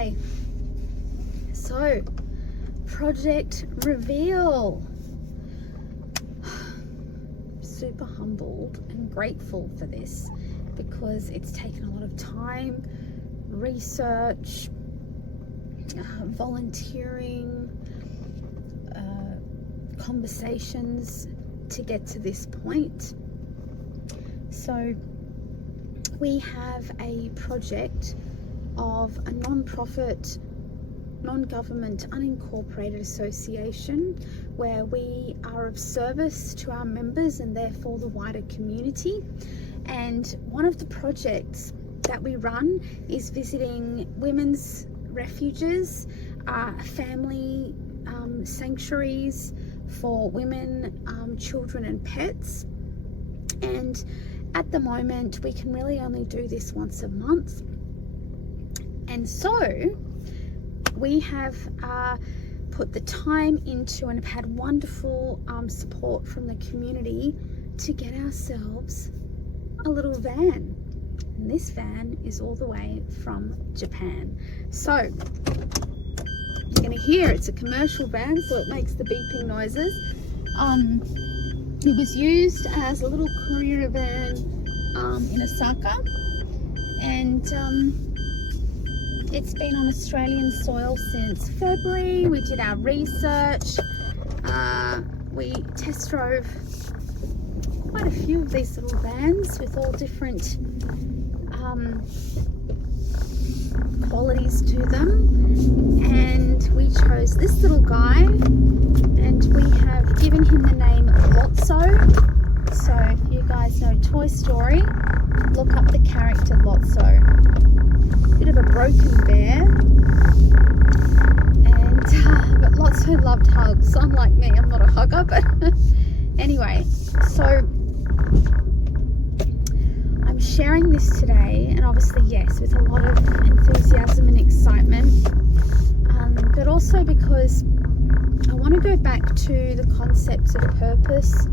Hi. So, project reveal. Super humbled and grateful for this because it's taken a lot of time, research, volunteering, conversations to get to this point. So we have a project of a non-profit, non-government, unincorporated association where we are of service to our members and therefore the wider community. And one of the projects that we run is visiting women's refuges, family sanctuaries for women, children and pets. And at the moment we can really only do this once a month. And so we have put the time into and have had wonderful support from the community to get ourselves a little van. And this van is all the way from Japan. So you're going to hear it's a commercial van, so it makes the beeping noises. It was used as a little courier van in Osaka, and it's been on Australian soil since February. We did our research. We test drove quite a few of these little vans with all different qualities to them, and we chose this little guy, and we have given him the name Lotso. So if you guys know Toy Story, look up the character Lotso. Bit of a broken bear, and but Lotso loved hugs, unlike me. I'm not a hugger, but anyway, so I'm sharing this today, and obviously yes, with a lot of enthusiasm and excitement, but also because I want to go back to the concepts of purpose,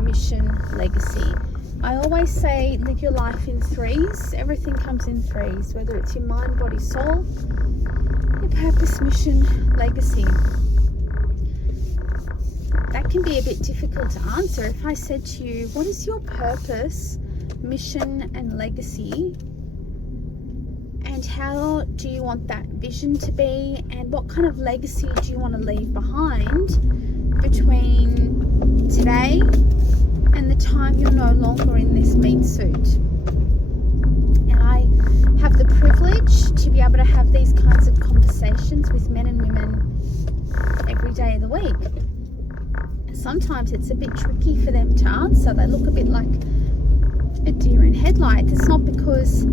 mission, legacy. I always say live your life in threes. Everything comes in threes, whether it's your mind, body, soul, your purpose, mission, legacy. That can be a bit difficult to answer. If I said to you, what is your purpose, mission and legacy, and how do you want that vision to be, and what kind of legacy do you want to leave behind between today and the time you're no longer in this meat suit? And I have the privilege to be able to have these kinds of conversations with men and women every day of the week. And sometimes it's a bit tricky for them to answer. They look a bit like a deer in headlights. It's not because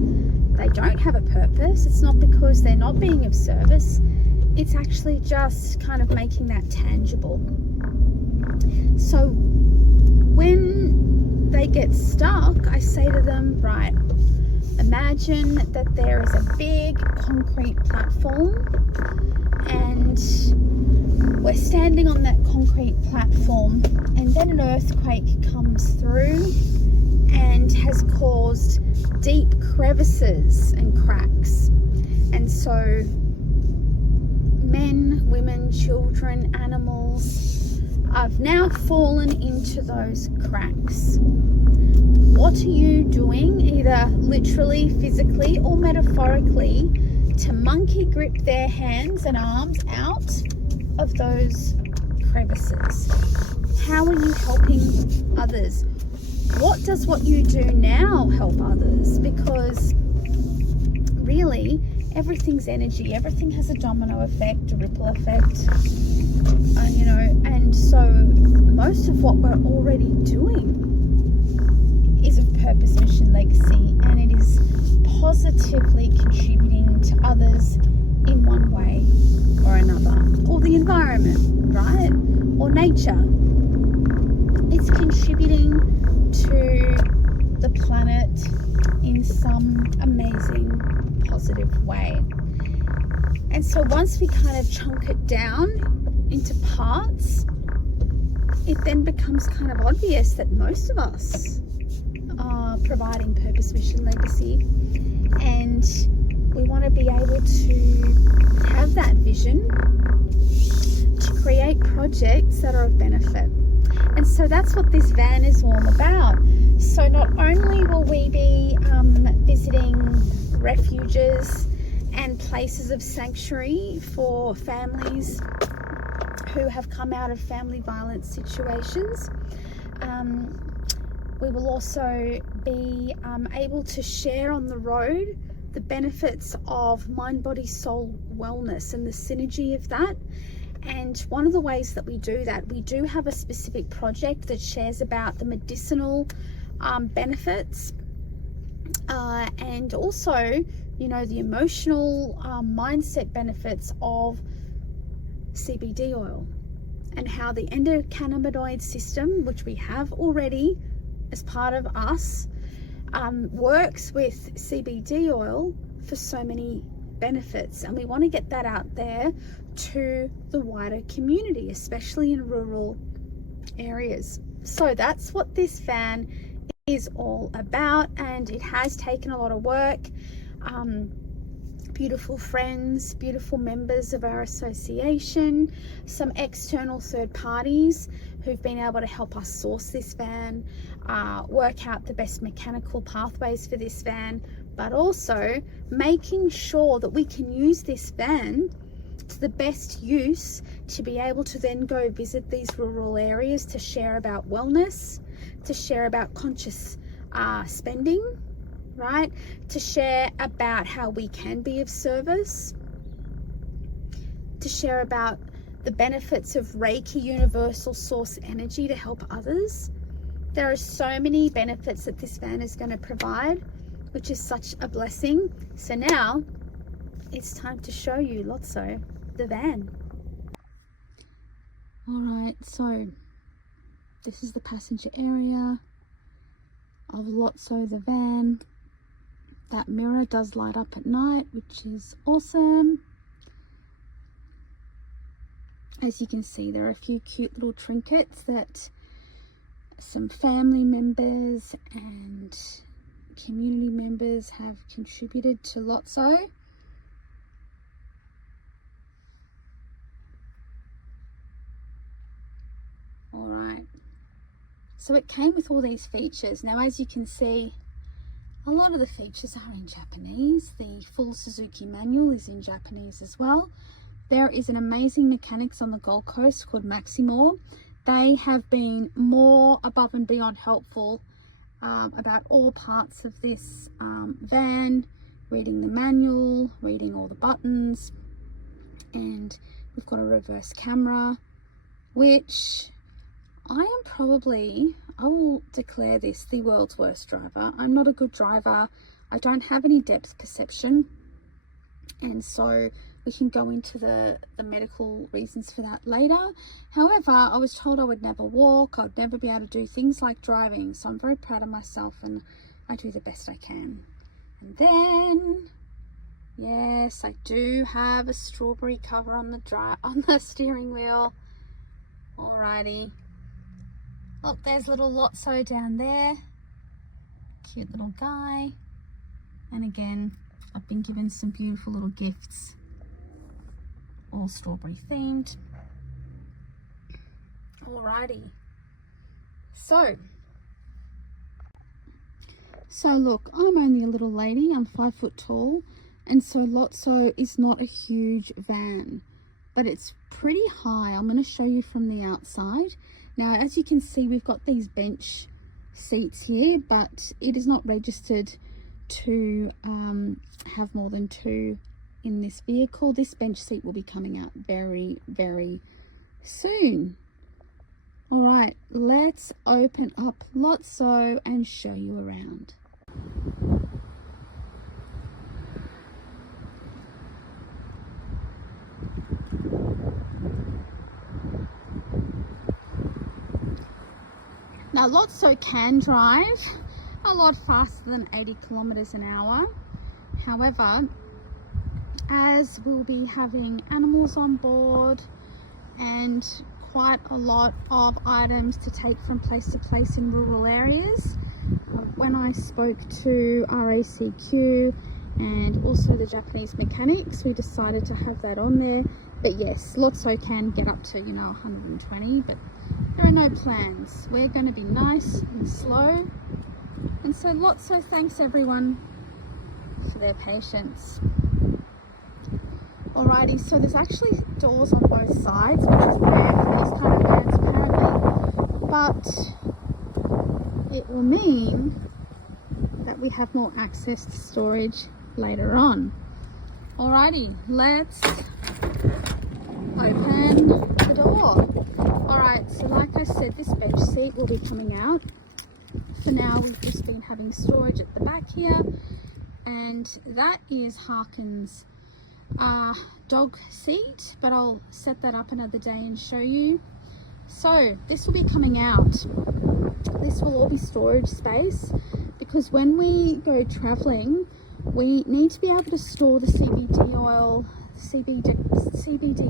they don't have a purpose. It's not because they're not being of service. It's actually just kind of making that tangible. So when they get stuck, I say to them, right, imagine that there is a big concrete platform, and we're standing on that concrete platform, and then an earthquake comes through and has caused deep crevices and cracks. And so men, women, children, animals have now fallen into those cracks. What are you doing, either literally, physically, or metaphorically, to monkey grip their hands and arms out of those crevices? How are you helping others? What does what you do now help others? Because really, everything's energy. Everything has a domino effect, a ripple effect, and so most of what we're already doing is of purpose, mission, legacy, and it is positively contributing to others in one way or another, or the environment, right? Or nature. It's contributing to the planet in some amazing positive way. And so once we kind of chunk it down into parts, it then becomes kind of obvious that most of us are providing purpose, mission, legacy, and We want to be able to have that vision to create projects that are of benefit. And so that's what this van is all about. So not only will we be visiting refuges and places of sanctuary for families who have come out of family violence situations, we will also be able to share on the road the benefits of mind, body, soul wellness and the synergy of that. And one of the ways that we do that, we do have a specific project that shares about the medicinal benefits and also, you know, the emotional mindset benefits of CBD oil, and how the endocannabinoid system, which we have already as part of us, works with CBD oil for so many benefits. And we want to get that out there to the wider community, especially in rural areas. So that's what this van is all about, and it has taken a lot of work. Beautiful friends, beautiful members of our association, some external third parties who've been able to help us source this van, work out the best mechanical pathways for this van, but also making sure that we can use this van to the best use to be able to then go visit these rural areas to share about wellness, to share about conscious spending, right? To share about how we can be of service, to share about the benefits of Reiki universal source energy to help others. There are so many benefits that this van is going to provide, which is such a blessing. So now it's time to show you Lotso, the van. All right, so this is the passenger area of Lotso, the van. That mirror does light up at night, which is awesome. As you can see, there are a few cute little trinkets that some family members and community members have contributed to Lotso. All right, so it came with all these features. Now, as you can see, a lot of the features are in Japanese. The full Suzuki manual is in Japanese as well. There is an amazing mechanics on the Gold Coast called Maximore. They have been more above and beyond helpful about all parts of this van, reading the manual, reading all the buttons, and we've got a reverse camera, which I will declare this the world's worst driver. I'm not a good driver. I don't have any depth perception. And so we can go into the medical reasons for that later. However, I was told I would never walk. I'd never be able to do things like driving. So I'm very proud of myself and I do the best I can. And then, yes, I do have a strawberry cover on the steering wheel. Alrighty. Look, there's little Lotso down there. Cute little guy. And again, I've been given some beautiful little gifts, all strawberry themed. Alrighty. So look, I'm only a little lady. I'm 5 foot tall. And so Lotso is not a huge van, but it's pretty high. I'm going to show you from the outside. Now, as you can see, we've got these bench seats here, but it is not registered to have more than 2 in this vehicle. This bench seat will be coming out very, very soon. All right, let's open up Lotso and show you around. Now, Lotso can drive a lot faster than 80 kilometers an hour. However, as we'll be having animals on board and quite a lot of items to take from place to place in rural areas, when I spoke to RACQ, and also the Japanese mechanics. We decided to have that on there. But yes, Lotso can get up to, 120, but there are no plans. We're going to be nice and slow. And so Lotso thanks everyone for their patience. Alrighty, so there's actually doors on both sides, which is rare for these kind of vans apparently, but it will mean that we have more access to storage later on. Alrighty, let's open the door. Alright, so like I said, this bench seat will be coming out. For now, we've just been having storage at the back here, and that is Harkin's dog seat, but I'll set that up another day and show you. So this will be coming out. This will all be storage space, because when we go traveling, we need to be able to store the CBD oil, CBD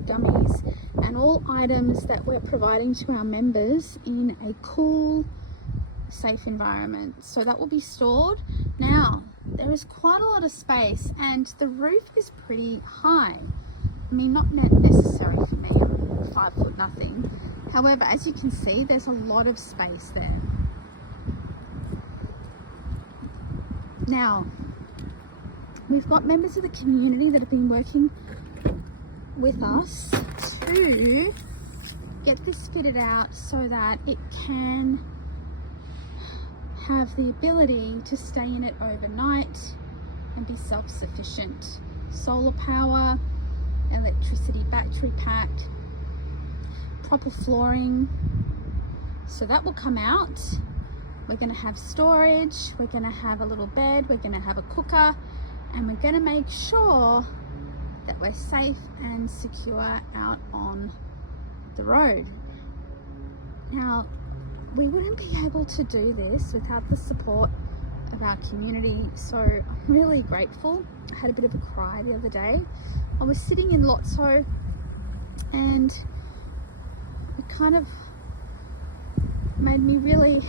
gummies, and all items that we're providing to our members in a cool, safe environment. So that will be stored. Now, there is quite a lot of space, and the roof is pretty high. I mean, not necessary for me, I'm 5 foot nothing. However, as you can see, there's a lot of space there. Now, we've got members of the community that have been working with us to get this fitted out so that it can have the ability to stay in it overnight and be self-sufficient. Solar power, electricity battery pack, proper flooring. So that will come out. We're going to have storage, we're going to have a little bed, we're going to have a cooker, and we're going to make sure that we're safe and secure out on the road. Now, we wouldn't be able to do this without the support of our community, so I'm really grateful. I had a bit of a cry the other day. I was sitting in Lotso, and it kind of made me really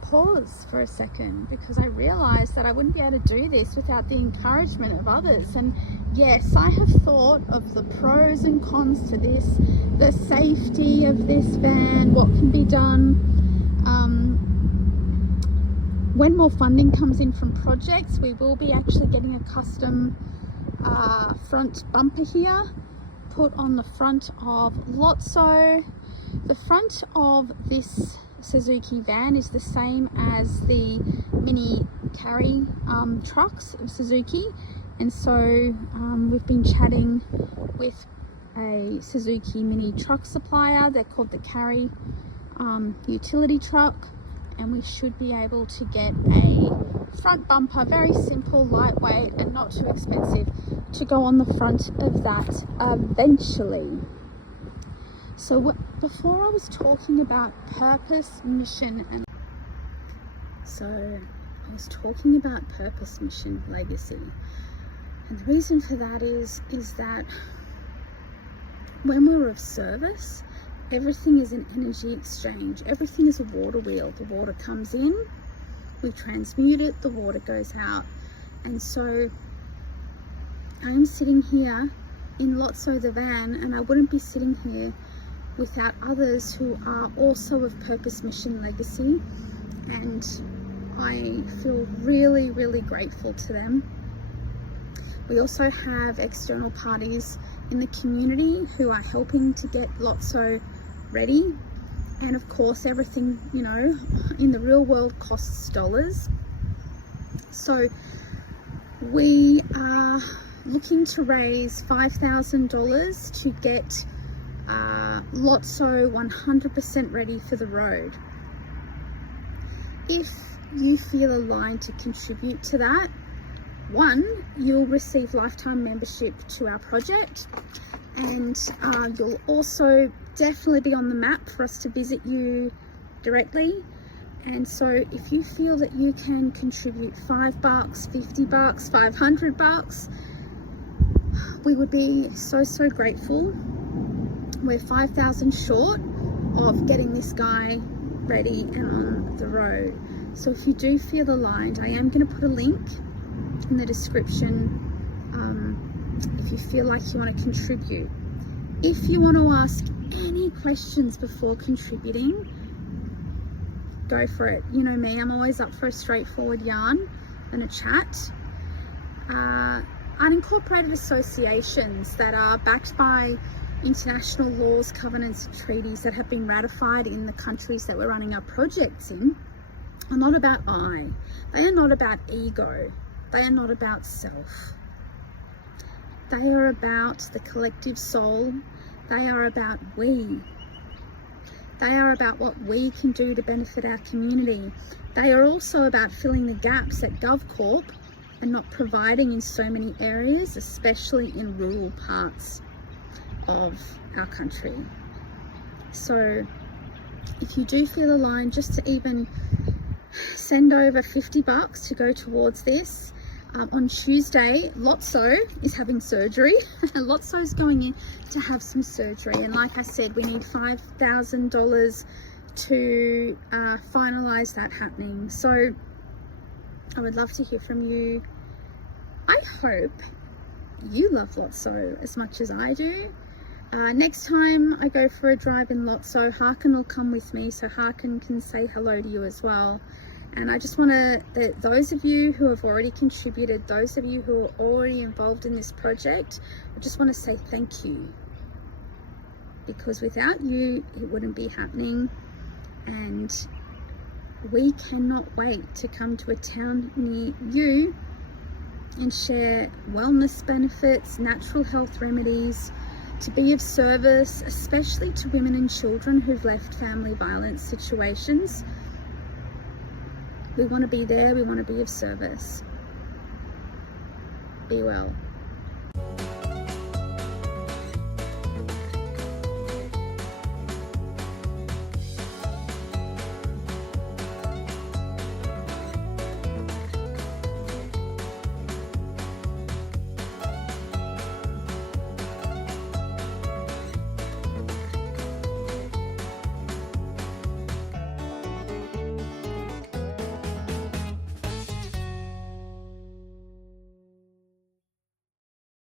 pause for a second, because I realized that I wouldn't be able to do this without the encouragement of others. And yes, I have thought of the pros and cons to this, the safety of this van, what can be done. When more funding comes in from projects, we will be actually getting a custom front bumper here put on the front of Lotso. The front of this Suzuki van is the same as the mini carry trucks of Suzuki, and so we've been chatting with a Suzuki mini truck supplier. They're called the Carry utility truck, and we should be able to get a front bumper, very simple, lightweight and not too expensive, to go on the front of that eventually. So before I was talking about purpose, mission, and legacy. And the reason for that is that when we're of service, everything is an energy exchange. Everything is a water wheel. The water comes in, we transmute it, the water goes out. And so I am sitting here in Lotso the van, and I wouldn't be sitting here without others who are also of purpose, mission, legacy, and I feel really, really grateful to them. We also have external parties in the community who are helping to get Lotso ready, and of course everything, in the real world costs dollars. So we are looking to raise $5,000 to get Lotso 100% ready for the road. If you feel aligned to contribute to that, one, you'll receive lifetime membership to our project, and you'll also definitely be on the map for us to visit you directly. And so if you feel that you can contribute $5, $50, $500, we would be so, so grateful. We're 5,000 short of getting this guy ready and on the road. So if you do feel aligned, I am going to put a link in the description if you feel like you want to contribute. If you want to ask any questions before contributing, go for it. You know me, I'm always up for a straightforward yarn and a chat. Unincorporated associations that are backed by international laws, covenants, and treaties that have been ratified in the countries that we're running our projects in are not about I. They are not about ego. They are not about self. They are about the collective soul. They are about we. They are about what we can do to benefit our community. They are also about filling the gaps that GovCorp are not providing in so many areas, especially in rural parts of our country. So if you do feel aligned, just to even send over $50 to go towards this. On Tuesday, Lotso is having surgery. Lotso's going in to have some surgery, and like I said, we need $5,000 to finalize that happening. So I would love to hear from you. I hope you love Lotso as much as I do. Next time I go for a drive in Lotso, Harkin will come with me so Harkin can say hello to you as well. And I just want to, those of you who have already contributed, those of you who are already involved in this project, I just want to say thank you. Because without you, it wouldn't be happening. And we cannot wait to come to a town near you and share wellness benefits, natural health remedies, to be of service, especially to women and children who've left family violence situations. We want to be there, we want to be of service. Be well.